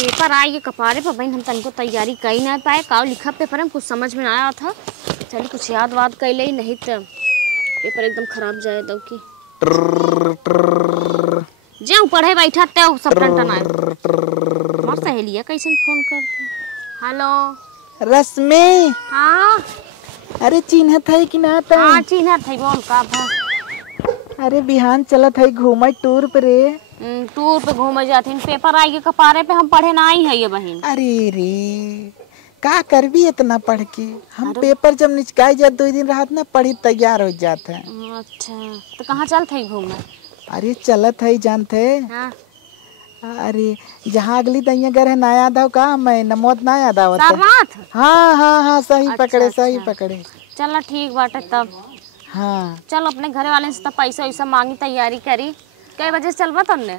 Paper आई ये कपारे पर बहन हम तनको तैयारी कर ही ना पाए का लिखा पेपर में कुछ समझ में ना आया था। चल कुछ याद वाद कर ले नहीं तो पेपर एकदम खराब जाए दो की जो पढ़े बैठा ते सब टंटन आए मार सहेलिया कैसे फोन करते। हेलो रश्मि। हाँ अरे चिन्हत है कि ना था? हाँ चिन्हत है बोल का भा। अरे बिहान चलत है घूमे टूर पे रे। टूर पे घूमे जाते पेपर आई के कपारे पे हम पढ़े ना आई है ये बहन। अरे रे का करबी इतना पढ़ के हम पेपर जब निचकाई जात 2 दिन रात ना पढ़ी तैयार हो जाते हैं। अच्छा तो कहाँ चलते है घूमने? अरे चलत है जानते। हाँ। अरे जहाँ अगली दैया घर है ना याद आओ का मैं नमोद ना याद आवत। हाँ हाँ हाँ सही अच्छा, पकड़े अच्छा। सही पकड़े। चलो ठीक बाटे तब। हाँ चल अपने घर वाले से तब पैसा वैसा मांगी तैयारी करी। कई बजे चलबा तुमने?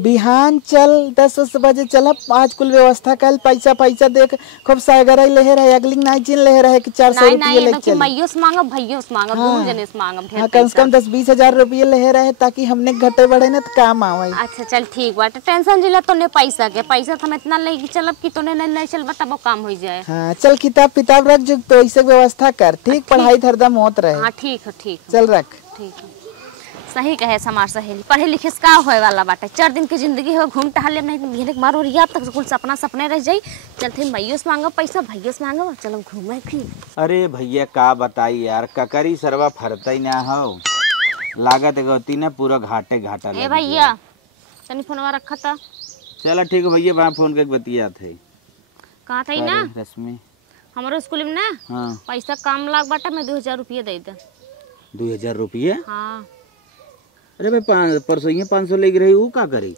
बिहान चल 10 बजे चलब। आज कुल व्यवस्था कल पैसा पैसा देख खूब सागर ले रहे अगली नाई जिन ले रहे कि 400 रुपये ले चल। मैयो से मांगब भैयो से मांगब दोनों जने से मांगब। हाँ कम से कम 10-20 हजार रुपये ले रहे ताकि हमने घटे बढ़े ना तो काम आवे। अच्छा चल ठीक बाटे टेंशन जिला तोने पैसा के पैसा हम इतना लेके चलब कि तोने नहीं चलबा तब काम हो जाए। हाँ चल किताब किताब रख जो तो ऐसे व्यवस्था कर ठीक पढ़ाई हरदम होत रहे। हाँ ठीक है ठीक चल रख। ठीक है सही कहे समार सहेली पढ़े लिखे से का होए वाला बाटे 4 दिन की जिंदगी हो घूम टहले नहीं घेरे के मारो रिया तक कुल सपना सपने रह जाई। चलते मैयो से मांगो पैसा भैया से मांगो चलो घूमे फिर। अरे भैया का बताई यार ककरी सरवा फरता ही ना हो लागत गती ना पूरा घाटे घाटा। ए भैया तनी फोनवा रखा था। चलो ठीक है भैया वहाँ फोन करके बतिया थे। कहाँ था ना रश्मि हमारे स्कूल में ना हाँ पैसा काम लाग बाटा मैं 2000 रुपये दे दे। 2000 रुपये? हाँ अरे भाई परसों 500 लेके रही वो का करी?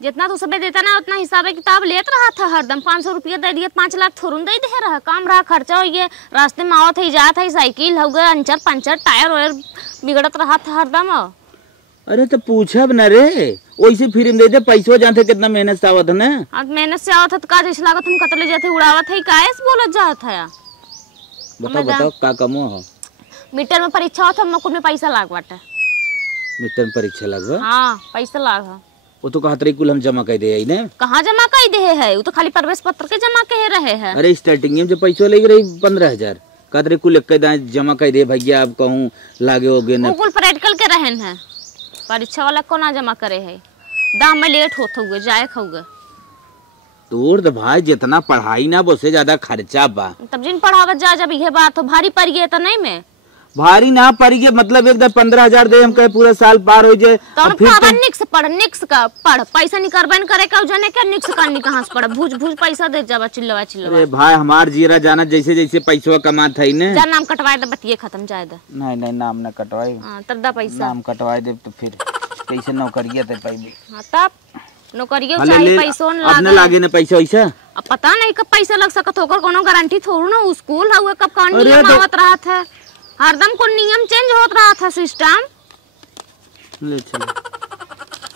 जितना तू सबे देता ना उतना हिसाबे किताब लेत रहा था हरदम। 500 रुपया दे दिए 5 लाख थोड़न दे दे रहा काम रहा खर्चा हो ये रास्ते में आवत है जात है साइकिल हो गया अंचर पंचर टायर वायर बिगड़त रहा था हरदम। अरे तो पूछब न रे वैसे फिर दे दे पैसो जानते कितना मेहनत से आवत है। अब मेहनत से आवत है तो का जैसे लागत हम कतले जाते उड़ावत है काहे बोलत जात है। बताओ बताओ का कमो हो? मीटर में परीक्षा होत हम कुल में पैसा लाग बाटे। मीटर में परीक्षा लगवा? हाँ पैसा लाग वो तो कहत रही कुल हम जमा कर दे आई ने। कहाँ जमा कर दे है वो तो खाली प्रवेश पत्र के जमा कह रहे हैं। अरे स्टार्टिंग में जो पैसा ले रही 15,000 कहत रही कुल जमा कर दे भैया आप कहूँ लागे हो गए कुल प्रैक्टिकल के रहन है परीक्षा वाला को ना जमा करे है दाम में लेट होत हुए जाए खाऊगे। तो भाई जितना पढ़ाई ना उससे ज्यादा खर्चा बा तब जिन पढ़ावत जा जब ये बात हो भारी पड़ गई तो नहीं में भारी ना पड़ी गए मतलब एकदम 15,000 दे हम कहे पूरा साल पार हो जाए। तो निक्स पढ़ निक्स का पढ़ पैसा निकलबन करे का जाने क्या निक्स करनी कहां से पढ़ भूज भूज पैसा दे जावा चिल्लवा चिल्लवा। अरे भाई हमार जीरा जाना जैसे जैसे पैसा कमात है ने। जा नाम कटवाए दे बतिये खत्म जाए दे। नहीं नहीं नाम ना कटवाए। हां तब दा पैसा नाम कटवाए दे तो फिर कैसे नौकरिया ते पाइबे। हां तब नौकरिया चाहिए पैसों लागे अपने लागे ना पैसा वैसा। अब पता नहीं कब पैसा लग सकत होकर कोनो गारंटी थोड़ी ना स्कूल हुआ कब कौन नियम आवत रहा था हरदम को नियम चेंज होत रहा था सिस्टम। ले चलो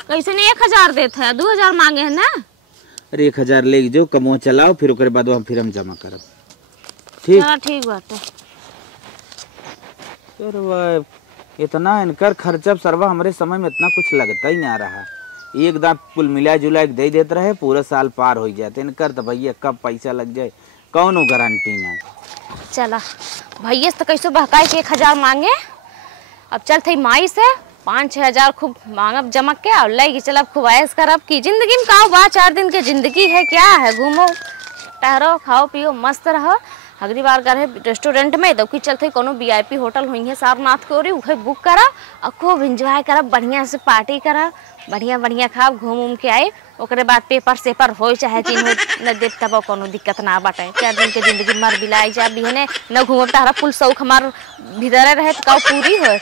कैसे ने 1000 देते है 2000 मांगे है ना। अरे 1000 ले जो कमो चलाओ फिर ओकरे बाद हम जमा करब ठीक। चलो ठीक बात है। फिर इतना इनकर खर्चा सरवा हमारे समय में इतना कुछ लगता ही ना रहा। एक दाम कुल मिला जुला दे देते रहे पूरा साल पार हो जाते इनकर तो भैया कब पैसा लग जाए कौनो गारंटी ना। चला भैया तो कैसे बहकाए के 1000 मांगे। अब चल थी माई से 5-6 हजार खूब मांगब जमा के और ले चल खूब ऐश करब की जिंदगी में का बा 4 दिन की जिंदगी है क्या है घूमो टहरो खाओ पियो मस्त रहो। अगली बार गए रेस्टोरेंट में तो चलते कोनो VIP होटल हुई है सारनाथ को उहे बुक करा और खूब इंजॉय करब बढ़िया से पार्टी करब बढ़िया बढ़िया खाब घूम उम के आए ओकरे बाद पेपर सेपर हो चाहे तीन न दे तब कोनो दिक्कत ना बाटे। 4 दिन के जिंदगी मर बिलाई जा बिहने न घूमब तारा फुल शौक हमार भीतर रहे तो पूरी हो।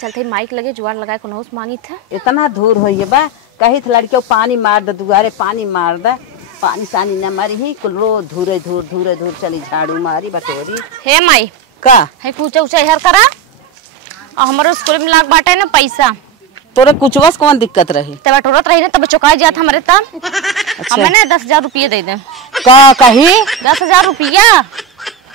चलते माइक लगे जुआर लगाए कोनो मांगी था इतना दूर हो बा कही थ लड़कियों पानी मार दे दुआरे पानी मार दे पानी सानी न मारी ही कुल रो धूरे धूर चली झाड़ू मारी बटोरी। हे माई का है पूछे उछे हर करा और हमारे स्कूल में लाग बाटे ना पैसा तोरे कुछ बस कौन दिक्कत रही तब बटोरत रही ना तब चुकाई जात हमारे तब। अच्छा। हमें ना 10,000 रुपये दे दे का कही 10,000 रुपया।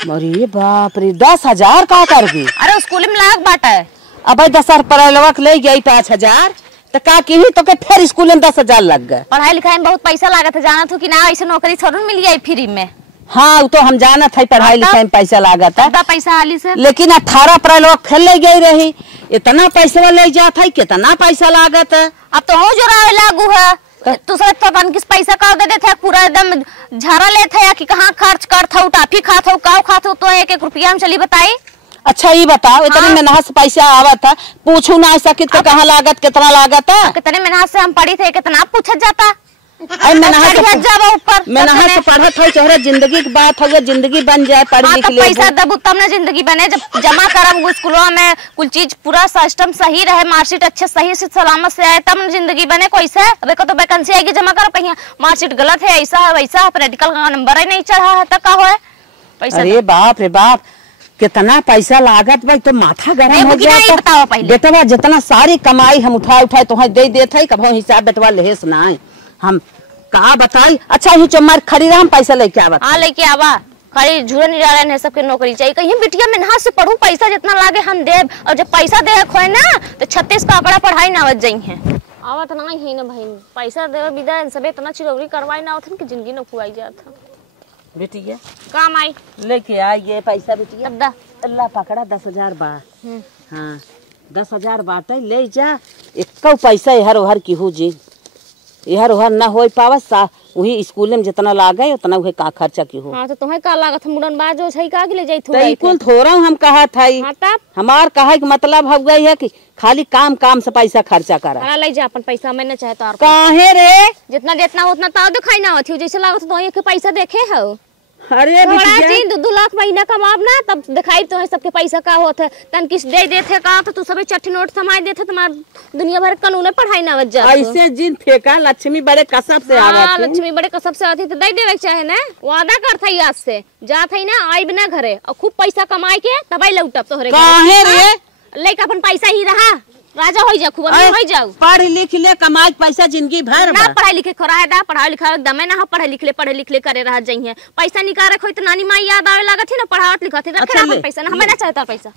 अरे बाप रे 10,000 का कर दी? अरे स्कूल में लाग बाटे अब 10,000 पर ले गई 5,000 तो का की तो के फिर स्कूल में 10,000 लग गए। पढ़ाई लिखाई में बहुत पैसा लागत है, जाना था कि ना ऐसे नौकरी थोड़ी मिल जाए फ्री में। हाँ तो हम जाना था पढ़ाई लिखाई में पैसा लागत है, पैसा हाली से। लेकिन 18 अप्रैल वक्त फिर ले गई रही, इतना पैसा ले जाता है, कितना पैसा लागत है। अब तो हो जो लागू है, तू सब तो किस पैसा का दे देते पूरा एकदम झारा लेते है कि कहाँ खर्च करता हूँ, टाफी खाता हूँ, काव खाता हूँ, तो 1-1 रुपया में चली बताई। अच्छा ये बताओ, इतने मेहनत से पैसा आवा था, पूछू ना सकित तो कहाँ लागत कितना लागत है। कितने मेहनत से हम पढ़ी थे, कितना पूछा जाता। मेहनत से पढ़त हो चाहे जिंदगी की बात हो, जिंदगी बन जाए पढ़ लिख ले। पैसा दबू तब ना जिंदगी बने, जब जमा करम स्कूलों में कुल चीज पूरा सिस्टम सही रहे, मार्कशीट अच्छे सही से सलामत से आए तब ना जिंदगी बने। कैसे अब को तो वैकेंसी आएगी जमा करो, कहीं मार्कशीट गलत है, ऐसा है वैसा है, प्रैक्टिकल का नंबर ही नहीं चढ़ा है, तब का हो पैसा। अरे बाप रे बाप, कितना पैसा लागत भाई, तो माथा गरम हो गया। बताओ पहले बेटवा जितना सारी कमाई हम उठाए तो दे देते कभी हिसाब बेटवा लेस ना हम कहा बताई। अच्छा ही चमार खड़ी रहा, हम पैसा लेके आवा। हाँ लेके आवा, खाली झूठा नहीं जा रहे, सबके नौकरी चाहिए। कहीं बिटिया मेहनत से पढ़ू, पैसा जितना लागे हम देव, और जब पैसा दे खोए ना तो 36 का आंकड़ा पढ़ाई ना आवत जाई है। आवत ना ही ना भाई, पैसा देवे विदा सब इतना चिरौरी करवाई ना आवत कि जिंदगी न खुआई जात बेटिया। काम आई लेके आई ये पैसा बेटिया। तब अल्लाह पकड़ा 10,000 बा। हाँ 10,000 बाटे ले जा, एक पैसा इहर उहर की हो जी, इहर उहर ना हो पावत सा, वही स्कूल में जितना लागे उतना वही का खर्चा की हो। हाँ तो तुम्हें का लागत मुड़न बाजो छै का के ले जाई थो बिल्कुल थोड़ा हम कहा था। हाँ तब हमार कहे के मतलब हो गई है कि खाली काम से पैसा खर्चा करा। ले जा अपन पैसा, मैं न चाहता और काहे रे, जितना देतना उतना ताव दिखाई ना होती, जैसे लागत तो के पैसा देखे हो। अरे जी 2 लाख महीना कमाब ना, तब दिखाई तो है सबके पैसा का होता है। तन किस दे देते का तो तू सब चट्टी नोट समाई देते, तुम्हार दुनिया भर कानून पढ़ाई ना वजह ऐसे जिन फेंका लक्ष्मी बड़े कसब से आ गई। लक्ष्मी बड़े कसब से आती तो दे देवे चाहे ना, वादा करता ही आज से जात है ना, आई बिना घरे और खूब पैसा कमाई के तब लौटब तोहरे काहे रे, लेके अपन पैसा ही रहा राजा हो जा, खूब हो जाओ, पढ़ लिख ले कमाई पैसा जिंदगी भर ना। पढ़ाई लिखे खोरा दा, पढ़ाई लिखा दमे ना, पढ़े लिख ले करे रह जाइए। पैसा निकाल रखो तो नानी माई याद आवे लागत है ना, पढ़ावत लिखत है। अच्छा पैसा ना हमें ना चाहता पैसा,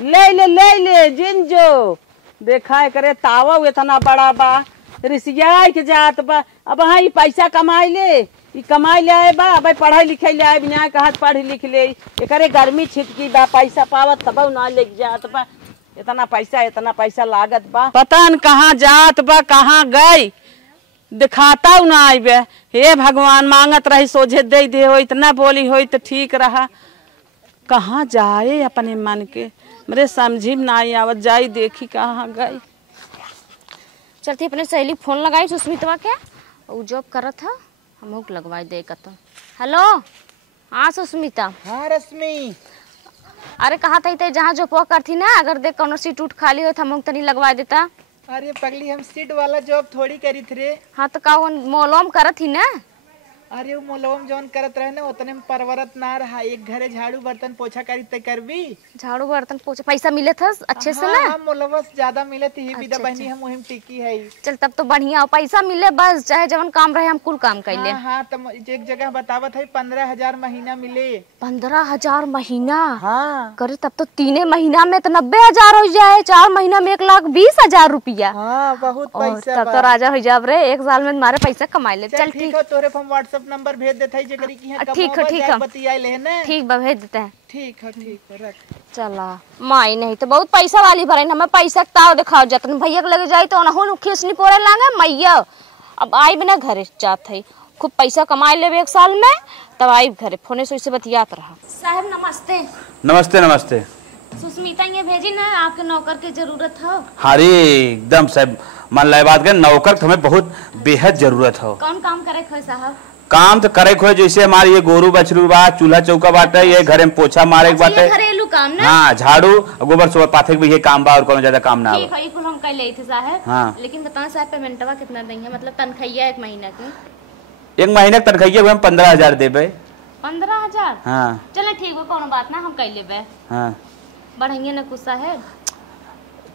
ले जिन जो देखा करे तावा इतना बड़ा बा, रिसिया के जात बा। अब हाँ ये पैसा कमाई ले, कमाई ले आए बा, भाई पढ़ाई लिखाई ले आए बिना कहा पढ़ लिख ले, करे गर्मी छिटकी बा, पैसा पावत तब ना ले जात बा। इतना पैसा लागत बा, पता न कहाँ जात बा, कहाँ गई दिखाता ना आई बे। हे भगवान मांगत रही सोझे दे हो, इतना बोली हो तो ठीक रहा। कहाँ जाए अपने मन के, मेरे समझी में ना आवत, जाई देखी कहाँ गई। चलती अपने सहेली फोन लगाई सुस्मितवा के, वो जॉब करत था, हम लगवाई दे कत। हेलो हाँ सुस्मिता। हाँ रश्मि, अरे कहा था जहाँ जो पो करती ना, अगर देख कौन सीट उठ खाली हो तो हम तनी लगवा देता। अरे पगली हम सीट वाला जॉब थोड़ी करी थे। हाँ तो का मोलोम करत ही ना। अरे वो मोलवम जौन करत रहे ना उतने में परवरत ना रहा, एक घरे झाड़ू बर्तन पोछा करी ते करबी। झाड़ू बर्तन पोछा पैसा मिले था अच्छे से ना। हाँ मोलवा ज्यादा मिले थी, विदा बहनी हम वहीं टिकी है। चल तब तो बढ़िया, पैसा मिले बस, चाहे जवन काम रहे हम कुल काम कर ले। हाँ तो एक जगह बतावत है 15,000 महीना मिले। 15,000 महीना? हाँ करे तब तो 3 महीना में तो 90,000 हो जाए, 4 महीना में 1,20,000 रुपया। हाँ बहुत पैसा, तब तो राजा हो जाब रे, 1 साल में तुम्हारे पैसा कमाई ले। चल ठीक है, तोरे हम व्हाट्सएप नंबर भेज देते हैं, जगरी की ठीक है बतियाई ले ना। ठीक बा भेज देते हैं। ठीक है रख। चला माई नहीं तो बहुत पैसा वाली भरे, हमें पैसा ताव दिखाओ जतन भैया के लगे जाए तो ना खींचनी पोरे लागे मैया। अब आई बिना घरे जात है, खूब पैसा कमाई ले 1 साल में, तब आई घरे फोने से बतियात रहा। साहब नमस्ते। नमस्ते नमस्ते। सुस्मिता ये भेजी ना, आपके नौकर की जरूरत हो। हाँ एकदम साहब, मान ला बात कर, नौकर तो हमें बहुत बेहद जरूरत हो। कौन काम करे खो साहब? काम तो करे खो, जैसे हमारे ये गोरू बछरू बा, चूल्हा चौका बाटे, ये घरे में पोछा मारे के बाटे, घरेलू काम ना। हाँ झाड़ू गोबर सोबर पाथे भी ये काम बा, और कोनो ज्यादा काम ना ठीक है, कुल हम कर ले थे साहब। हाँ लेकिन बताएं साहब पेमेंटवा कितना देंगे, मतलब तनख्वाह 1 महीना की? 1 महीने की तनख्वाह हम 15,000 देबे। 15,000? हाँ चले ठीक है, कोनो बात ना, हम कर लेबे। हाँ बढ़ेंगे ना कुछ साहब?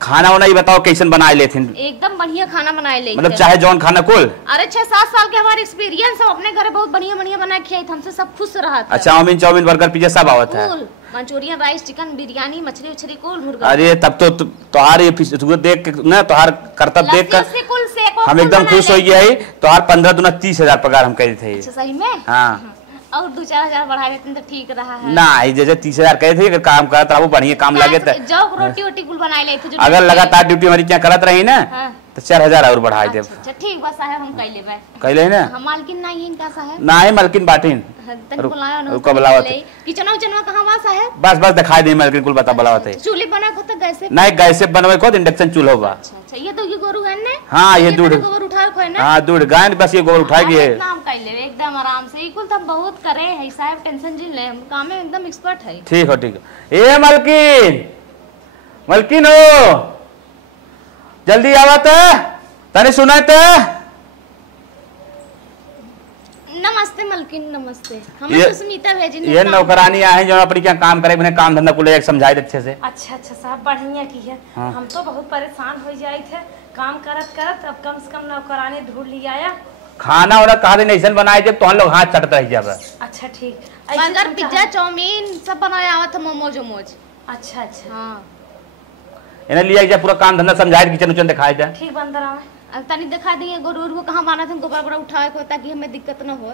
खाना वाना ही बताओ कैसन बनाए लेते एकदम बढ़िया खाना बनाए ले मतलब चाहे जौन खाना कुल। अरे 6-7 साल के हमारे एक्सपीरियंस है, अपने घर बहुत बढ़िया बढ़िया बना के आई, हमसे सब खुश रहा था। चाउमीन चाउमीन बर्गर पिज्जा सब आवत है, मंचूरियन राइस चिकन बिरयानी मछली उछली कुल मुर्गा। अरे तब तो तोहार ये देख के ना तोहार करतब देख कर हम एकदम खुश हो गए। तोहार 15 दूना 30,000 पगार हम कहे थे। सही में? हाँ और 2-4 हजार बढ़ा देते तो ठीक रहा है ना। जैसे 30,000 कहे थे, अगर काम करता वो बढ़िया काम लगे था। जब रोटी वोटी कुल बनाए ले थे, अगर लगातार ड्यूटी हमारी क्या करत रही ना तो 4,000 और बढ़ा दे। अच्छा ठीक बस साहब हम कह लेबे। कह ले ना हम मालकिन नहीं है इनका साहब। ना है मालकिन बाटिन। तन बुलाया ना। रुको बुलावत। किचन उचनवा कहां बा साहब? बस बस दिखाई दे मालकिन कुल बता बुलावत है। चूल्हे बना को तो गैस से? नहीं गैस से बनवे को इंडक्शन चूल्हा बा। अच्छा ये तो ये गोरु है ने? हां ये दूध गोबर उठा को है ना? हां दूध गाय बस ये गोबर उठाएगी। नाम कह लेबे एकदम आराम से। इकुल तो हम बहुत करे है साहब, टेंशन जिन ले, हम काम में एकदम एक्सपर्ट है। ठीक हो ठीक है। ए मालकिन मालकिन हो जल्दी आवत है तने सुनात। नमस्ते मलकिन नमस्ते। हम ये- तो सुनीता भेजी ने। ये नौकरानी आए जो अपनी क्या काम करे, बिना काम धंधा को ले समझाए अच्छे से। अच्छा साहब बढ़िया की है। हाँ। हम तो बहुत परेशान हो जाए थे काम करत करत, अब कम से कम नौकरानी ढूंढ लिया आया। खाना वाला कहा दिन ऐसा बनाए जब तो हम लोग हाथ चटते रह जाए। अच्छा ठीक। बर्गर पिज्जा चाउमीन सब बनाया हुआ था, मोमोज ओमोज। अच्छा अच्छा हाँ इन्हें लिया जाए पूरा काम धंधा समझाए, किचन उचन दिखाए जाए। ठीक बंदर में अब तनी दिखा दिए गोरूर को कहाँ बाना था, गोबर बड़ा उठाए को ताकि हमें दिक्कत न हो।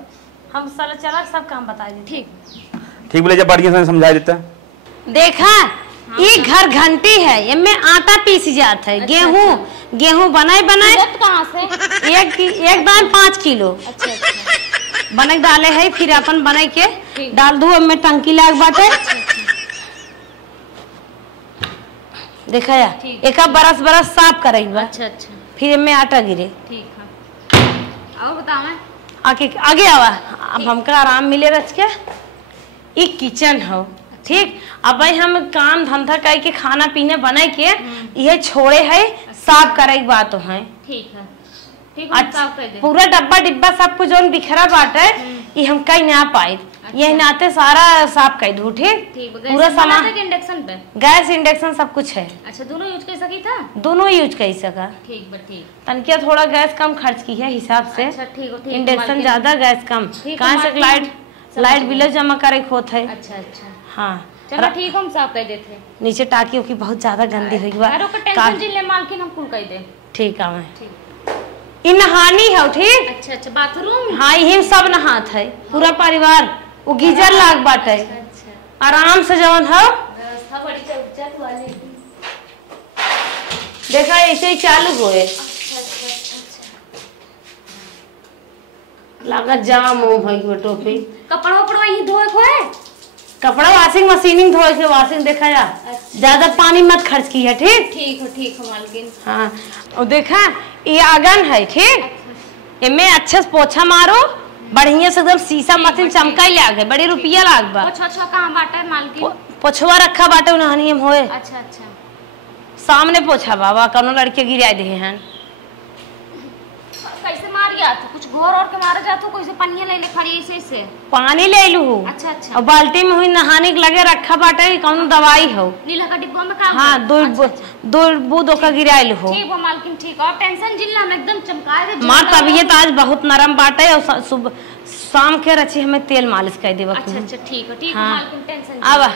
हम साला चला सब काम बता दी। ठीक ठीक बोले जब बढ़िया से समझा देता। देखा ये घर घंटी है, इनमें आटा पीस जात है। गेहूं बनाए कहाँ से? एक दान 5 किलो अच्छा अच्छा बने डाले है, फिर अपन बने के डाल दू। में टंकी लाग बाटे देखा या एक बरस बरस साफ करे बा, अच्छा अच्छा फिर में आटा गिरे। ठीक है और बताओ आगे आवा। अब हमका आराम मिले रच के। ये किचन हो ठीक। अब भाई हम काम धंधा करके खाना पीने बना के ये छोड़े है, साफ करे की बात है। ठीक है ठीक है साफ कर दे। पूरा डब्बा डिब्बा सब कुछ जो बिखरा बाटे ये हम कहीं ना पाए। ये नाते सारा साफ कर दू। ठीक पूरा सामान इंडक्शन पे गैस इंडक्शन सब कुछ है। अच्छा दोनों यूज कर सकी था? दोनों यूज कर सका। ठीक बट ठीक तनकिया थोड़ा गैस कम खर्च की है हिसाब से। अच्छा ठीक है इंडक्शन ज्यादा गैस कम। कहाँ से लाइट बिल जमा करे होत है। अच्छा अच्छा हाँ चलो ठीक हम साफ कर देते। नीचे टाकी उकी बहुत ज्यादा गंदी हुई बा। घरों का टेंशन जिन ले मालकिन हम कुल कर दे। ठीक है इन नहानी है ठीक। अच्छा अच्छा बाथरूम? हाँ यही सब नहात है पूरा परिवार। वो गीजर लाग बाटे अच्छा आराम से जवन है व्यवस्था बड़ी चौचत वाली। देखा ऐसे ही चालू हुए। लागत जाम हो भाई बेटो पे कपड़ा उपड़ा यही धोए को है? कपड़ा वॉशिंग मशीनिंग धोए के वॉशिंग देखा जा। ज्यादा पानी मत खर्च की है ठीक। ठीक है मालकिन। हाँ और देखा ये आंगन है ठीक। इनमें अच्छा से पोछा मारो बढ़िया से एकदम शीशा मशीन चमका ही लाग है, बड़ी रुपया लाग बा। पोछा कहाँ बाटे मालकिन? पोछवा रखा बाटे नहनी में होए। अच्छा अच्छा सामने पोछा बाबा कौनो लड़के गिरा दे हैं। कैसे मार गया था? कुछ घोर और के मारा जाता हो? कैसे पानी ले ले खड़ी ऐसे से? पानी ले लू। अच्छा अच्छा और बाल्टी में हुई नहाने के लगे रखा बाटे कौनो दवाई हो। नीला का डिब्बा में काम? हाँ दो बूद ओका गिराइल हो। ठीक है मालकिन ठीक है। और टेंशन जिन हम एकदम चमकाए रे। मार तबीयत आज बहुत नरम बाटे और सुबह शाम के रची हमें तेल मालिश कर देवा। अच्छा ठीक है हाँ। मालकिन टेंशन अब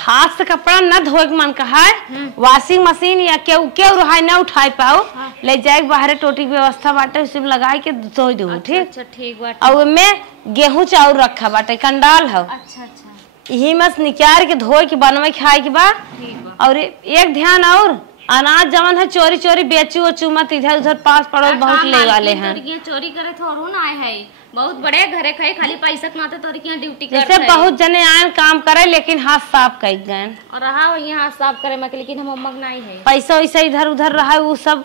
हाथ से कपड़ा न धोए के मन कहा है। वॉशिंग मशीन या के रुहाई न उठाए पाओ। ले जाए बाहर टोटी की व्यवस्था बाटे उसे लगाए के धो दू ठीक। अच्छा ठीक बाटे। और में गेहूं चाउर रखा बाटे कंडाल हो। अच्छा अच्छा यही मत निकाल के धोए के बनवे खाए के बा। ठीक बा। और एक ध्यान और अनाज जवन है चोरी चोरी बेचू वचू मत। इधर उधर पास पड़ोस बहुत ले वाले हैं। ये चोरी करे थोड़ो ना आए है, बहुत बड़े घरे खाए खाली पैसा कमाते तो यहाँ ड्यूटी करते जैसे बहुत जने आए काम करे लेकिन हाथ साफ कर गए। और रहा यहाँ साफ करे मत, लेकिन हम अम्मक नहीं है। पैसा वैसा इधर उधर रहा वो सब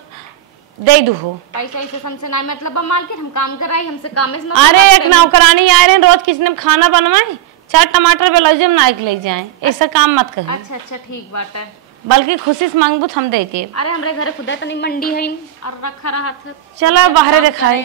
दे दू हो। पैसा ऐसे हमसे नहीं मतलब मालकिन हम काम कर रहे हमसे काम में। अरे एक नौकरानी आए रहे रोज किसी ने खाना बनवाए 4 टमाटर बेलौजे में नाइक ले जाए ऐसा काम मत कर। अच्छा ठीक बात है। बल्कि खुशी से मांगबू हम दे के। अरे हमारे घर खुदा तो नहीं मंडी है और रखा रहा था। चलो बाहर रखाए।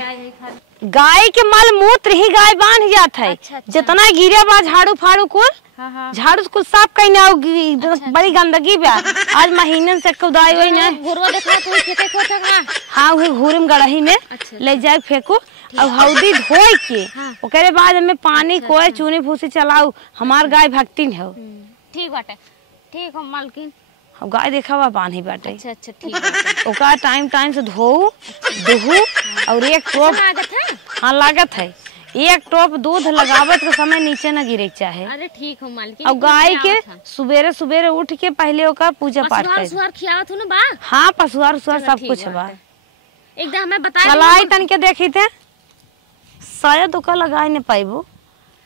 गाय के मल मूत्र ही गाय बांध जात है। अच्छा। जितना गिरे बा झाड़ू फाड़ू कुल हाँ। झाड़ू कुल साफ कहीं बड़ी गंदगी बा। आज महीने से कुदाई हुई ना घुरवा देखा तो फेंके को था। हाँ वही घूरम गड़ही में ले जाए फेंकू और हल्दी धोई के ओकरे बाद हमें पानी कोय चूनी फूसी चलाऊ। हमार गाय भक्तिन है। ठीक बाटे, ठीक हो मालकिन। गाय देखा हुआ बांधी बाटे। अच्छा ठीक बाटे। ओका टाइम से धोऊ दुहू और एक टोप लागत है। हाँ लागत है। एक टोप दूध लगावत के समय नीचे न गिरे चाहे। अरे ठीक हो मालकिन। और गाय के सुबेरे सुबेरे उठ के पहले ओका पूजा पाठ कर। पशुआर खियावत हो ना बा। हाँ पशुआर सब कुछ बा। एकदम हमें बता कलाई तन के देखी थे शायद ओका लगाए न पाइबो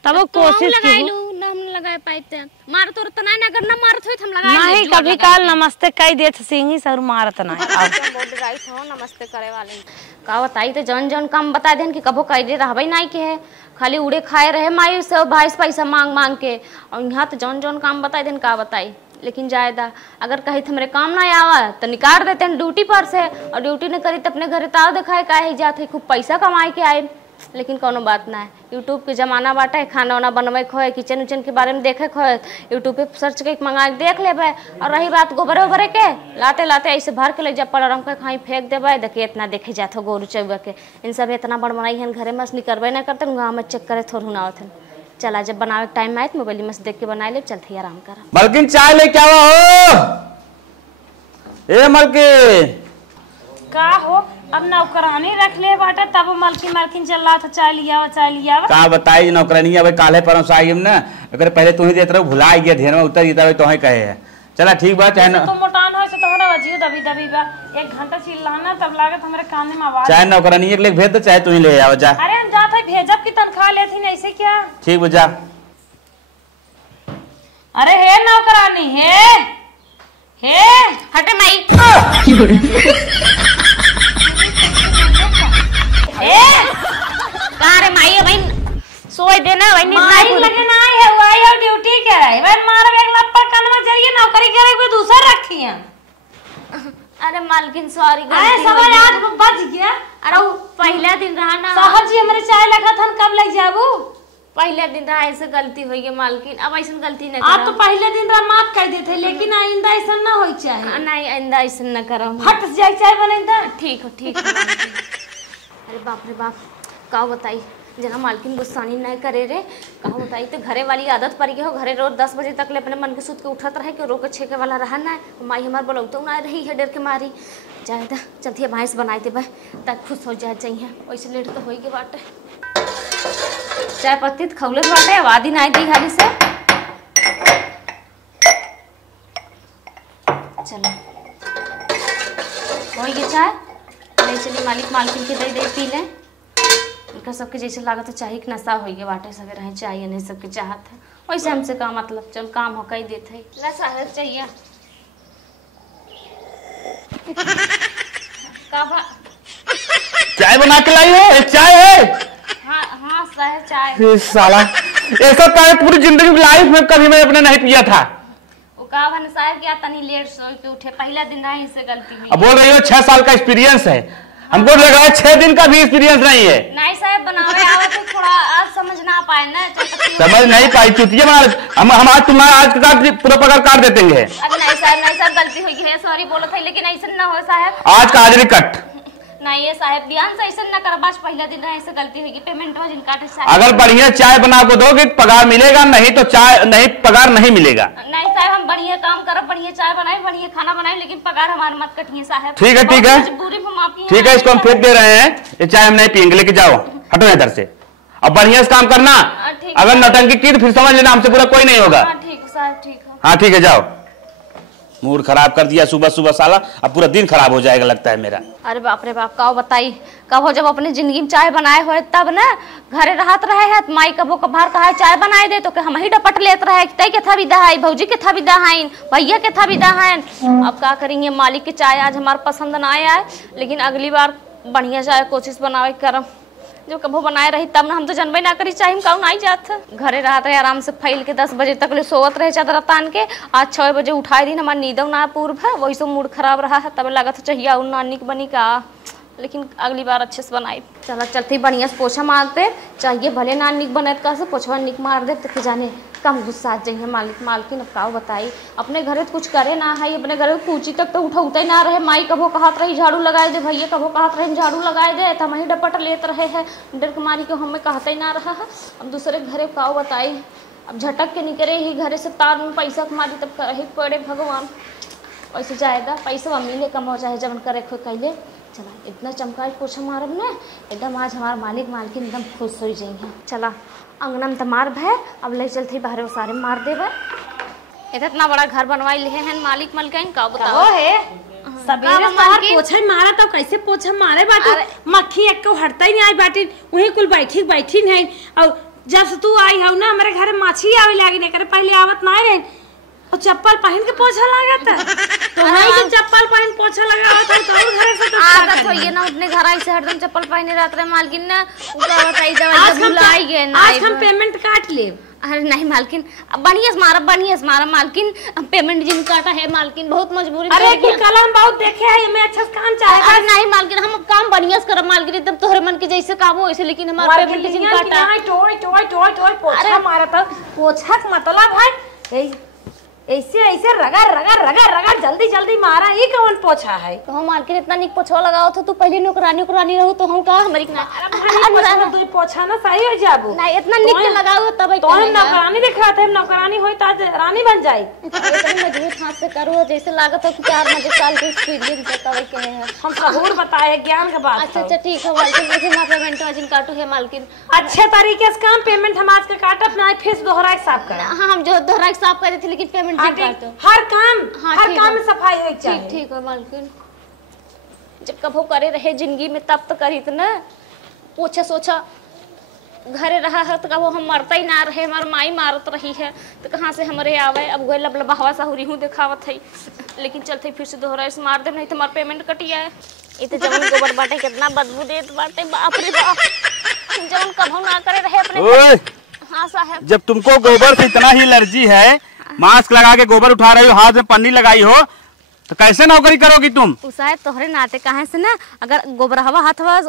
तब वो कोशिश लगाई लू ना हम लगाए पाइते। मार तो रत नहीं अगर ना मारत होई हम लगाए नहीं कभी काल नमस्ते कह देत सिंही सर मारत नहीं। बोल रही हो नमस्ते करे वाले का बताई तो जौन जौन काम बता देन कि कबो कह दे रहबे नहीं के है खाली उड़े खाए रहे माई से भाई से पैसा मांग मांग के। और यहाँ तो जौन जौन काम बताई देन का बताई। लेकिन जायदा अगर कही तो हमारे काम ना आवा तो निकाल देते हैं ड्यूटी पर से। और ड्यूटी नहीं करी तो अपने घर ताव दिखाए का ही जाते खूब पैसा कमाए के आए। लेकिन कोनो बात ना है। यूट्यूब के जमाना बाटे खाना वाना बनवे खोए किचन उचन के बारे में देखे खोए यूट्यूब पे सर्च के मंगा के देख लेबे। और रही बात गोबरे उबरे के लाते लाते ऐसे भर के ले जब पड़म के खाई फेंक देबे। देखिए इतना देखे जात हो गोरू चौबे के इन सब इतना बड़ बनाई हन घरे में निकलबे ना करते गाँव में चेक करे थोड़ा ना होते। चला जब बनावे के टाइम आए तो मोबाइल में से देख के बना ले चलते आराम कर। मलकिन चाय ले क्या हो ए मलकिन का हो अब नौकरानी रख ले बाटा तब मलकिन चल रहा था चाय लिया कहाँ बताई नौकरानी अब काले परम आई हम ना अगर पहले तू ही देते रहो भुला गया ध्यान में उतर गया तो ही कहे है। चला ठीक बात है तो मोटान हो से तोहरा वजियो दबी बा 1 घंटा चिल्लाना तब लागत हमरे कान में आवाज। चाहे नौकरानी एक लेके भेज दे चाहे तू ही ले आओ जा। अरे हम जात है भेजब की तनख्वाह लेथी नहीं ऐसे क्या। ठीक बुझा। अरे हे नौकरानी हे हटे माई कहाँ रे माई भाई सोए देना भाई माई लगे ना है वाई और ड्यूटी करे भाई मार एक लप्पा कनमा जरिए नौकरी करे कोई दूसरा रखी है। अरे मालकिन सॉरी अरे सवाल आज बच गया। अरे वो पहला दिन रहा ना सहर जी हमारे चाय लगा था कब लग जाबू। पहले दिन रहा ऐसे गलती हुई है मालकिन अब ऐसा गलती नहीं आप तो पहले दिन रहा माफ कर देते लेकिन आइंदा ऐसा ना हो चाहे। नहीं आइंदा ऐसा न करो हट जाए चाय बनेगा। ठीक हो अरे बाप रे बाप का बताई जना मालकिन गुस्सानी नहीं करे रे कहा बताई तो घरे वाली आदत पड़ गई हो। घरे रोज 10 बजे तक ले अपने मन के सूत के उठत रहे कि रोके छेके वाला रहा ना माई हमार बोलौतो ना रही है डर के मारी जाए चलती भैंस बनाई दे भाई तक खुश हो जाए चाहिए वैसे लेट तो हो गए बाटे चाय पत्ती खौले बाटे आवादी नहीं दी हाली से। चलो हो गई चाय ले चली मालिक मालकिन के दे पी ले। इनका सबके जैसे लागत है चाहे कि नशा हो गया बाटे सवेरे रहे चाहिए नहीं सबके चाहत है वैसे हमसे का मतलब चल काम हो कही देते है नशा है चाहिए चाय बना के लाई हो चाय है। हाँ सर चाय साला ऐसा चाय पूरी जिंदगी लाइफ में कभी मैं अपने नहीं पिया था। वो कहा साहब क्या तनी लेट सो के उठे पहला दिन रहा इससे गलती हुई। अब बोल रही हो 6 साल का एक्सपीरियंस है हमको लगा 6 दिन का भी एक्सपीरियंस नहीं है। नहीं साहब बनावे आवे तो थोड़ा आज समझ ना पाए ना समझ नहीं पाई चुतिया हम आज तुम्हारा आज का पूरा पगार काट देते हैं। अरे नहीं साहब गलती हुई है सॉरी बोलो था लेकिन ऐसा ना हो साहब आज का हाजिरी कट नहीं है साहब बयान से ऐसा ना कर बाज पहला दिन रहा ऐसे गलती होगी पेमेंट हो जिनका अगर बढ़िया चाय बना को दोगे पगार मिलेगा नहीं तो चाय नहीं पगार नहीं मिलेगा। नहीं साहब हम बढ़िया काम करब बढ़िया चाय बनाए बढ़िया खाना बनाए लेकिन पगार हमारे मत कटिए साहब। ठीक है ठीक है इसको हम फेंक दे रहे हैं ये चाय हम नहीं पियेंगे लेके जाओ हटो इधर से अब बढ़िया से काम करना। अगर नौटंकी की तो फिर समझ लेना हमसे पूरा कोई नहीं होगा। हाँ ठीक है जाओ। मूड खराब कर दिया सुबह सुबह साला अब पूरा दिन खराब हो जाएगा लगता है मेरा। अरे बाप रे बाप का बताई कब हो जब अपनी जिंदगी में चाय बनाए हो तब ना घरे रहत रहे है माई कबो कभार कहा चाय बनाए दे तो के हम ही डपट लेत रहे तई के था विदा है भौजी के था विदा है भैया के था विदा है। अब क्या करेंगे मालिक की चाय आज हमारे पसंद ना आया है लेकिन अगली बार बढ़िया चाय कोशिश बनावे करम जो कबो बनाए रही तब ना हम तो जनबे ना करी चाहिए कहूँ नहीं जात घरे रहते रहे आराम से फैल के 10 बजे तक ले सोवत रहे चादर तान के आज 6 बजे उठाए दिन हमारा नींद ना पूर्व है वही सब मूड खराब रहा है तब लगा था चाहिए उन नानी बनी का लेकिन अगली बार अच्छे से बनाई। चला चलते बढ़िया से पोछा मारते, चाहिए भले ना निक बने का से पोछवा निक मार दे तो जाने कम गुस्सा आ जाइए मालिक मालकिन। अब का बताई अपने घरे कुछ करे ना है, अपने घरे पूछी तक तो उठौते ही ना रहे। माई कभो कहत रही झाड़ू लगाए दे, भैया कभो कहत रहे झाड़ू लगाए दे, तो हम ही डपट लेते रहे है डर के मारी के हमें कहते ही ना रहा है। अब दूसरे घरे का बताई, अब झटक के निकले ही घरे से तार में पैसा कमारी तब करे पड़े भगवान। पैसे जाएगा पैसा मिले कम हो जाए जब करे कोई कैले। चला इतना चमका पोछा मारब ना एकदम आज हमारा मालिक मालकिन एकदम खुश हो जाएंगे। चला अंगना में तो मार भै, अब ले चलते बाहर सारे मार देवे। इतना बड़ा घर बनवाई ले हैं मालिक मालकिन का बताओ है सबेरे बाहर पोछा मारा तो कैसे पोछा मारे बाटे, मक्खी एक को हटता ही नहीं आई बाटे, वही कुल बैठी नहीं। और जब से तू आई हो ना हमारे घर माछी आवे लागी नहीं करे, पहले आवत ना रहे और चप्पल पहन के पोछा लगाता तो नहीं कि चप्पल पहन पोछा लगाता तो घर से तो आदत होई है ना अपने घर आई से हरदम चप्पल पहने रहते रहे मालकिन ना। उनका बताई दवाई बुलाई गए ना आज हम पेमेंट काट ले। अरे नहीं मालकिन बढ़िया से मारा मालकिन, पेमेंट जिन काटा है मालकिन बहुत मजबूरी। अरे कुल कल हम बहुत देखे हैं, मैं अच्छा काम चाहे। अरे नहीं मालकिन हम काम बढ़िया से करब मालकिन, एकदम तोहरे मन के जैसे काम हो वैसे, लेकिन हमारा पेमेंट जिन काटा टोय पोछा मारा था। पोछा का मतलब है ऐसे रगड़ जल्दी मारा, ये कौन पोछा है? तो हम मालकिन इतना निक पोछा लगाओ तो तू पहले नौकरानी रहो तो हम का हमारी ना तू पोछा ना सही हो जाबू नहीं इतना निक लगाओ तब तो हम नौकरानी दिखाते हम नौकरानी होई तो आज रानी बन जाई। मजबूत हाथ से करो जैसे लागत हो कि 4 साल के एक्सपीरियंस बतावे के है। हम सबूर बताए ज्ञान का बात। अच्छा ठीक है मालकिन, वैसे ना पेमेंट आज काटू है मालकिन अच्छे तरीके से काम पेमेंट हम आज का काटब ना फिर दोहरा के साफ कर। हां हम जो दोहरा के साफ कर थे लेकिन पेमेंट हर काम में सफाई होनी चाहिए। ठीक है मालकिन, जब कभो करे रहे जिंदगी में तब तो करी ना पोछा सोचा घरे रहा है तो कभो हम मरता ही ना रहे, हमार माई मारत रही है तो कहाँ से हमारे आवे। अब गए लबलबा साहुरी हूँ दिखावत है, लेकिन चलते फिर से दोहरा से मार दे नहीं तो हमारा पेमेंट कटिया है। इतने जवन गोबर बाटे कितना बदबू देत बाटे, बाप रे बाप। जवन कभो ना करे रहे अपने। हाँ साहब, जब तुमको गोबर से इतना ही एलर्जी है, मास्क लगा के गोबर उठा रही हो, हाथ में पन्नी लगाई हो, तो कैसे नौकरी करोगी तुम? शायद तोहरे नाते कहाँ से ना, अगर गोबर हवा हथवा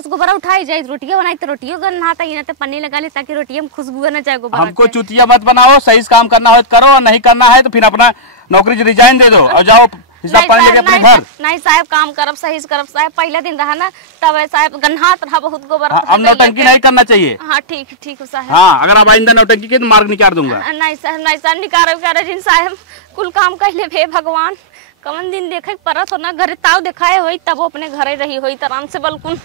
से गोबर उठाई जाए रोटियां बनाई तो रोटियों का नहाता ही ना, तो पन्नी लगा ली ताकि रोटियां में खुशबू न जाए गोबर। हमको चुतिया मत बनाओ, सही से काम करना हो तो करो और नहीं करना है तो फिर अपना नौकरी रिजाइन दे दो और जाओ हिसाब पानी लेके अपने घर। नहीं साहब काम करब सही से करब साहब, पहले दिन रहा ना तब साहब गन्हात रहा बहुत गोबर। अब नौटंकी नहीं करना चाहिए। हाँ ठीक है साहब। हाँ अगर आप आइंदा नौटंकी की तो मार्ग निकाल दूंगा। नहीं साहब निकाल जिन साहब कुल काम कहले भे भगवान कवन दिन देखे परत हो ना घरे ताव दिखाए होई तब वो अपने घरे रही होई आराम से बलकुन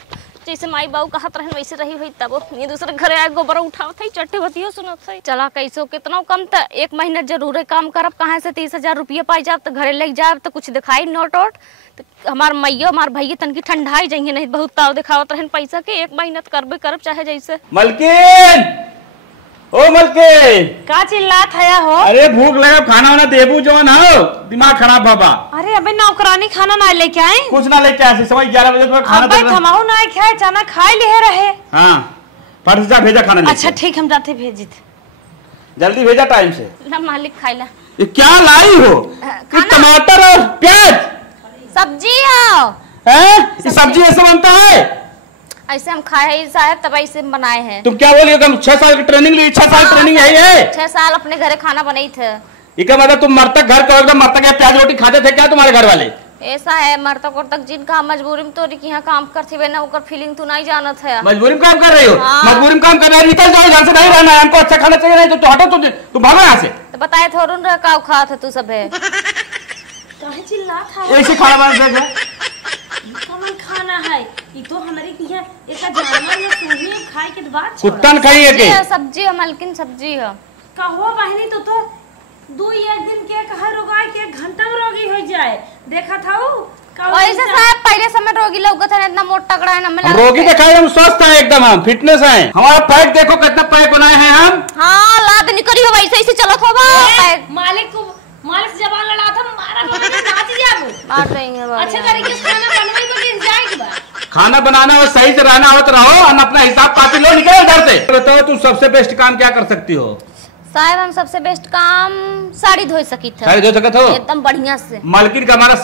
जैसे माई बाबू कहत रहे वैसे रही हुई तब ये दूसरे घरे आए गोबर उठाओ थे चट्टे बतियो सुनत थे। चला कैसो कितना कम तो 1 महीना जरूर काम करब, कहाँ से 30,000 रुपया पाई जाब तो घरे ले जाब तो कुछ दिखाई नोट वोट तो हमार मैयो हमार भैया तनकी ठंडाई जाइए नहीं बहुत ताव दिखावत रहन पैसा के 1 महीना तो करबे करब चाहे जैसे। मलकिन ओ मलकिन का चिल्लात है हो? अरे भूख लगा खाना वाना देबू जो ना हो, दिमाग खराब बाबा। अरे अबे नौकरानी खाना ना लेके आए? कुछ ना लेके आए, समय 11 बजे तक खाना दे। थमाऊ ना खाए चना खाए ले रहे। हां फट जा भेजा खाना लेके। अच्छा ठीक हम जाते भेजी थे, जल्दी भेजा टाइम से ना मालिक खाइला। ये क्या लाई हो? टमाटर और प्याज सब्जी हो हैं? सब्जी ऐसे बनता है? ऐसे हम खाए शायद तब ऐसे बनाए हैं। तुम क्या बोली? 6 साल की ट्रेनिंग ली? 6 साल ट्रेनिंग यही है? 6 साल अपने घरे खाना बनाई थे। इसका मतलब तुम मरतक घर का एकदम मरतक है, प्याज रोटी खाते थे क्या तुम्हारे घर वाले? ऐसा है मरतक और तक जिनका मजबूरी में तोरी यहाँ काम करती है ना ओकर फीलिंग तू नहीं जानत है। मजबूरी में काम कर रही हो? हाँ। मजबूरी में काम कर रहे हो, निकल जाओ यहाँ से, नहीं रहना है हमको, अच्छा खाना चाहिए नहीं तो हटो, तुम भागो यहाँ से। तो बताए थोड़न रह का खा था तू सब है काहे चिल्लात है? ऐसे खाना बना दे कमन खाना है ये तो हमारे यहाँ एक जानवर में सोनी खाए के बाद कुत्ता न खाई है के सब्जी है मलकिन सब्जी है कहो बहनी तो 2-1 दिन के कहा रोगा के घंटा में रोगी हो जाए देखा था ऐसे साहब पहले समय रोगी लौकत है इतना मोटा तगड़ा है ना रोगी दिखाई हम स्वस्थ है एकदम, हम फिटनेस है। हमारा पैक देखो कितना पैक बनाए हैं हम। हाँ लाद नहीं करी हो वैसे ऐसे चलो थोड़ा मालिक से जबान लड़ा था मारा मार देंगे। अच्छा तरीके से खाना बनवाई को जाएगी खाना बनाना और सही से रहना होता रहो और अपना हिसाब पाती लो, निकल इधर से। बताओ तुम सबसे बेस्ट काम क्या कर सकती हो? साहब हम सबसे बेस्ट काम साड़ी धो सकी थे। साड़ी धो सकते हो एकदम बढ़िया से। मालकिन का हमारा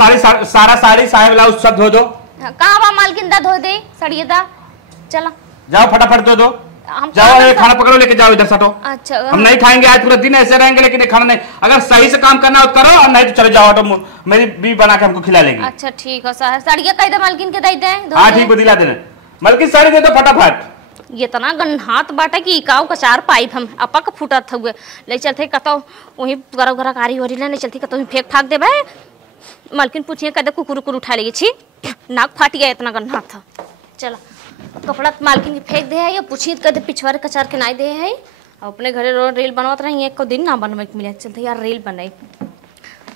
सारा साड़ी साहेब ब्लाउज सब धो दो। कहाँ बा मालकिन दा धो दे सड़िए दा चला जाओ फटाफट दो हम जाओ ये खाना पकड़ो लेके जाओ इधर सटो। अच्छा हम नहीं खाएंगे आज पूरा दिन ऐसे रहेंगे लेकिन ये खाना नहीं। अगर सही से काम करना हो तो करो और नहीं तो चले जाओ। ऑटो मेरी बीवी बना के हमको खिला लेगी। अच्छा ठीक है सर सड़िया कह दे मालकिन के दे दे। हाँ ठीक है दिला देना। मालकिन साड़ी दे दो फटाफट। ये तना गन्हात बाटे कि इकाऊ कचार पाइप हम अपा का फूटत हुए ले चलते कतो वही गरा गरा कारी वरी ले चलती कतो फेंक फाक देबे। मालकिन पूछिए कदे कुकुर कुकुर उठा लेगी छी नाक फाट गया इतना गन्हात था। चला कपड़ा मालकिन की फेंक दे है या पूछिए कदे पिछवारे कचार के नाई दे है अपने घरे रेल बनवत रही एक को दिन ना बनवे के मिले चलते यार रेल बनाई।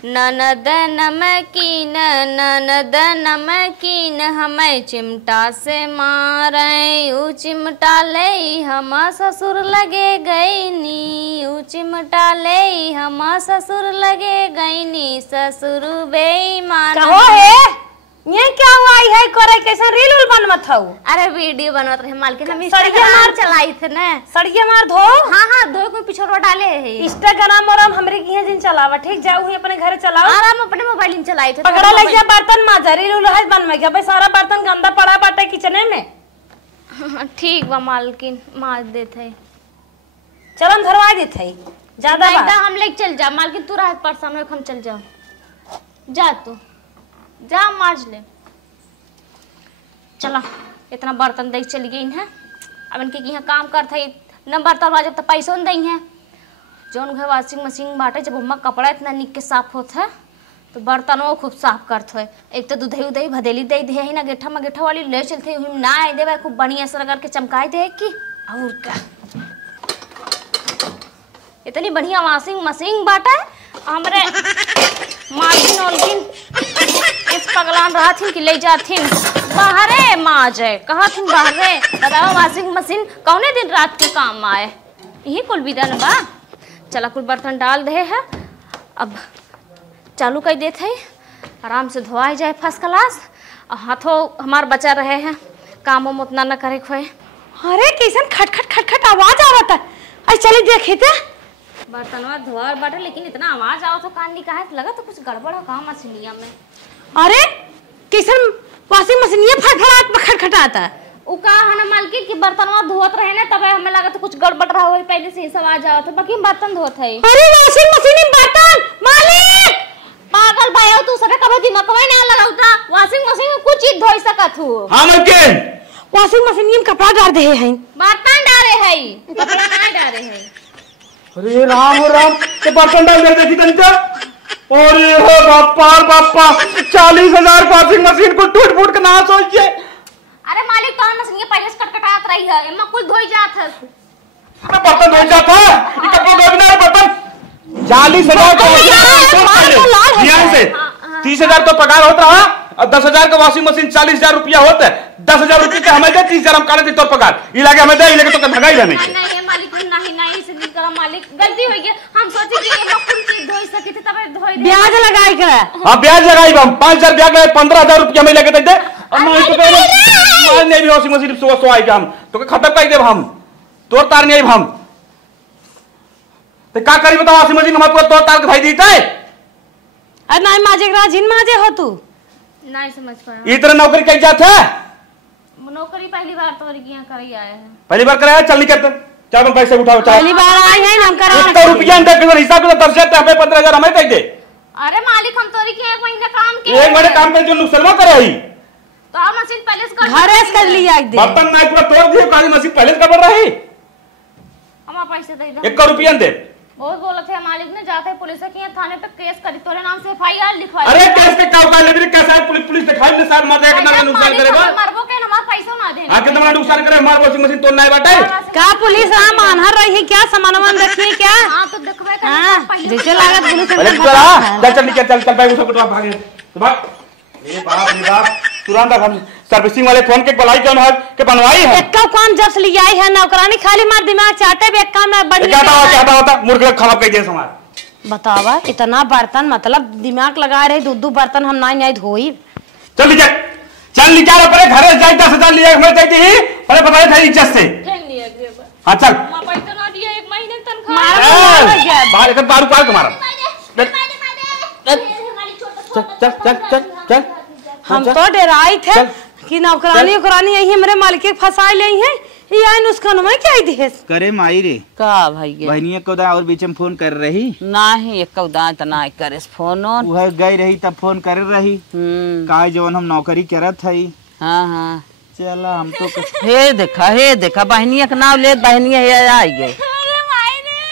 ननद नमकीन ननद नमकीन हमें चिमटा से मारे ऊ चिमटा ले हम ससुर लगे गईनी ऊ चिमटा ले हम ससुर लगे गईनी ससुर बेईमान। कहो है ये क्या हुआ है करे कैसा रील उल बनवत हऊ? अरे वीडियो बनवत रहे मालकिन हम सड़िया मार चलाई थे ना सड़िया मार धो। हाँ धो कोई पिछोरवा डाले है इंस्टाग्राम और हमरे की जिन चलावा ठीक जाऊ ही अपने घरे चलाओ आराम अपने मोबाइल में चलाई थे पकड़ा लग जा बर्तन माजा रील उल है बनवे के भाई सारा बर्तन गंदा पड़ा बाटे किचने में। ठीक बा मालकिन मार देते चल हम धरवा देते ज्यादा हम लेके चल जा मालकिन तू रात परेशान हो हम चल जाओ जा तू जा मार्ज ले चला इतना बर्तन दे चली गई है अब इनके यहाँ काम करते न बर्तन जब तक पैसों नहीं दई है जौन घर वॉशिंग मशीन बाटे जब हमारा कपड़ा इतना निक के साफ होता है तो बर्तन वो खूब साफ करते है। एक तो दूधई उधई भदेली दे दे ही ना गेठा में गेठा वाली ले चलते ना आए दे खूब बढ़िया से करके चमकाए दे कि और क्या इतनी बढ़िया वॉशिंग मशीन बाटा है हमरे मालकिन ओलकिन इस पगलान रहा थी कि ले जाथिन बाहरे माँ जाए कहा थी बाहरे बताओ वॉशिंग मशीन कौने दिन रात के काम आए यही कुल विदन बा। चला कुल बर्तन डाल दे है अब चालू कर देते है आराम से धोआई जाए फर्स्ट क्लास और हाथों हमार बचा रहे हैं काम वाम उतना न करे खोए। अरे कैसन खटखट खटखट आवाज आ रहा था अरे चले देखे थे बर्तनवा धोआ बाटे लेकिन इतना आवाज आओ तो कान निकाहे लगा तो कुछ गड़बड़ हो काम मछलिया में। अरे कैसन वॉशिंग मशीन ये फटफटात में खटखटाता है उ का हना मालकिन की बर्तनवा धोत रहे ना तब हमें लगा तो कुछ गड़बड़ रहा हो पहले से सब आ जाओ तो बाकी बर्तन धोत है। अरे वॉशिंग मशीन में बर्तन मालिक पागल भाई तू सबे कभी दिमागवा नहीं लगाउता वॉशिंग मशीन में कुछ चीज धोई सकत हो। हां मालकिन वॉशिंग मशीन में कपड़ा डाल दे हैं बर्तन डाले है कपड़ा नहीं डाले है। अरे राम तो बर्तन डाल दे देखी तंता अरे हो बापा 40,000 वॉशिंग मशीन को टूट फूट के ना सोचिए। अरे मालिक कौन मशीन के पहले से कटकटात रही है एमा कुल धोई जात है अरे बर्तन धोई जाता है ये कपड़ा धोना है बर्तन 40,000 का ध्यान से 30,000 तो पगार होता है और 10,000 का वॉशिंग मशीन 40,000 रुपया होता है 10,000 रुपये का हमें दे 30,000 हम काटे तो पगार ये लगे हमें दे लेके तो भगाई जाने नहीं मालिक नहीं से नहीं करा मालिक गलती हो गई हम सोचे कि एमा कुल चीज धोई सके थे तब धोई दे ब्याज लगाई कर हां ब्याज लगाई हम 5,000 ब्याज लगे 15,000 रुपया हमें लेके दे और नहीं तो पहले नहीं भी वॉशिंग मशीन सो आई हम तो खत्म कर देब हम तोड़ तार नहीं हम तो का करी बताओ वॉशिंग मशीन हमारे तोड़ तार के भाई दीते अरे नहीं माजे का जिन माजे हो तू नहीं समझ पाया इतना नौकरी कहीं जाते है नौकरी पहली बार तो यहाँ कर ही आए हैं पहली बार कराया चल नहीं करते क्या तुम पैसे उठाओ पहली बार आए हैं हम करा इतना रुपया हिसाब से 10,000 हमें 15,000 हमें दे दे। अरे मालिक हम तोरी के एक महीना काम किए एक महीने काम कर जो नुकसान करे ही तो आप मशीन पहले से घरे से कर लिया एक दिन बर्तन नहीं पूरा तोड़ दिए काली मशीन पहले से कर रही हमारे पैसे दे दो 1 रुपया दे बहुत बोला थे मालिक ने जाते पुलिस के यहाँ थाने पे केस करी तोरे नाम से FIR लिखवाई। अरे केस के क्या होगा लेकिन कैसा है पुलिस दिखाई ने साल मर जाएगा कितना नुकसान करेगा मरबो के हमारा पैसा ना दे हां कितना नुकसान करे हमारे वॉशिंग मशीन तोड़ना है बाटे का पुलिस राम आनहर रही है क्या सामान रखी है क्या हां तो देखबे कर हां जैसे लागत पुलिस पहले चल चल निकल चल भाई उसको तो भागे तो भाग रे बाप तुरंत हम सर्विसिंग वाले फोन के बुलाई क्यों है के बनवाई है एक काम जब से लिया है नौकरानी खाली मार दिमाग चाहते भी एक काम में बड़ी क्या होता मुर्गे खराब कर दिए हमारा बतावा इतना बर्तन मतलब दिमाग लगा रहे दूध बर्तन हम नहीं धोई चल निकाल अपने घर जाए 10,000 लिया हमें चाहिए पहले बताया था इज्जत से हाँ चल पैसा ना दिया एक महीने तनख्वाह बाहर एक बारू पार तुम्हारा चल हम तो डराई थे कि नौकरानी उकरानी यही मेरे मालिक के फंसा ले है ये आई नुस्खान में क्या दिए करे माई रे का भैया बहनिया को दा और बीच में फोन कर रही नाही एक कौदा त ना करे फोन वह गई रही तब फोन कर रही काहे जवन हम नौकरी करत हई। हाँ हाँ चला हम तो हे देखा बहनिया के नाम ले बहनिया हे आई गए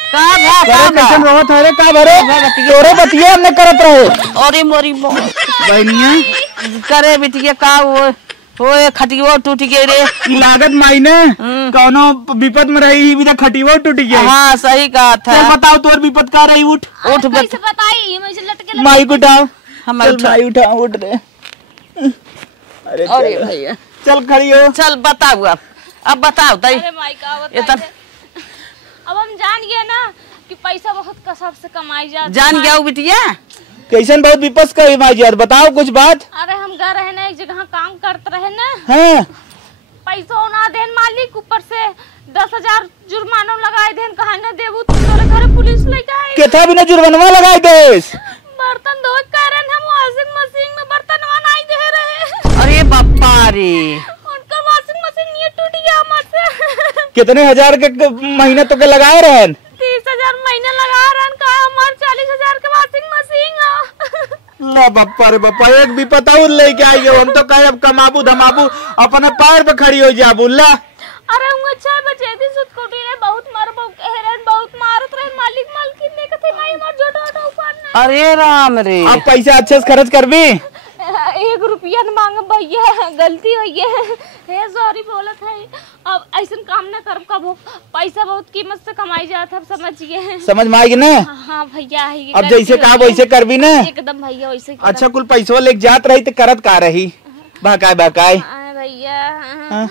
का कैसन रोत है रे का भरे तोरे बतिया हमने करत रहे अरे मोरी बहनिया करे बिटिया का वो खटियो टूट गई रे लागत मायने कौनो विपद में रही भी खटियो टूट गई। हाँ सही कहा था। चल बताओ तोर विपद का रही उठ कैसे बताई मुझे लटके माई को उठाओ हम माई उठा उठ रे अरे भैया चल खड़ी हो चल बताओ अब बताओ तई अरे माई का बताई अब हम जान गए ना कि पैसा बहुत कसब से कमाई जाता जान गया बिटिया कैसन बहुत विपस का माई जी बताओ कुछ बात। अरे हम गए रहे ना एक जगह काम करते रहे ना हाँ पैसा ना देन मालिक ऊपर से 10,000 जुर्माना लगाए देन कहा ना देबू तो तोरे घर पुलिस लेके आई केथा बिना जुर्माना लगाए देस बर्तन धोए कारण हम वॉशिंग मशीन में बर्तन नहीं दे रहे। अरे बापा रे उनका वॉशिंग मशीन ये टूट गया हमसे। कितने हजार के महीने तो के लगाए रहन 30,000 महीने लगा रहन का हमार 40,000 के वॉशिंग मशीन ला बापा रे बापा एक भी पता उन लेके आई हो हम तो कहे अब कमाबू धमाबू अपने पैर पे खड़ी हो जाबू ला। अरे हम 6 बजे थी सुत कोटी रे बहुत मार बहुत मारत रहे मालिक मालकिन ने कथे माई मार जोटो ऊपर ने। अरे राम रे अब पैसा अच्छे से खर्च करबी 1 रुपया न मांग भैया गलती हुई है हे सॉरी बोलत है अब ऐसा काम न कर कबो पैसा बहुत कीमत से कमाई जात है समझिए समझ में आएगी ना। हाँ भैया है अब जैसे कहा वैसे करबी ना एकदम भैया वैसे अच्छा कुल पैसों लेके जात रही तो करत का रही बहकाए भैया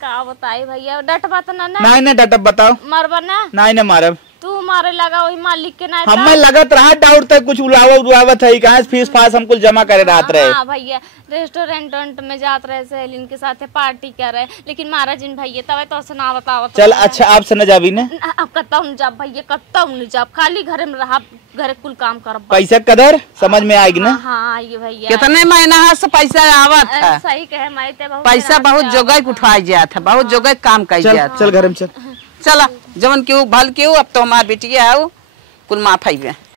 का बताई भैया डटबा तो ना नहीं डटब बताओ मरबा ना नहीं मारब तू मारे लगा वही मालिक के ना हमें लगत रहा डाउट तक कुछ उड़ावत है कहाँ फीस फास हमको जमा करे रात रहे। हाँ भैया रेस्टोरेंट में जात रहे सहेलिन के साथ पार्टी कर रहे लेकिन महाराज जिन भैया तब तो सुना बताओ चल अच्छा आपसे न जाबी ना अब कत्ता न जाब भैया कत्ता न जाब खाली घर में रहा घर कुल काम कर पैसा कदर समझ में आएगी ना। हाँ आइए भैया कितने महीना से पैसा आवत है सही कहे मायते बहुत पैसा बहुत जगह उठाई जात है बहुत जगह काम कर जात चल घर में चल चला जवन क्यों भल क्यों अब तो हमार बेटिया है कुल माफ है।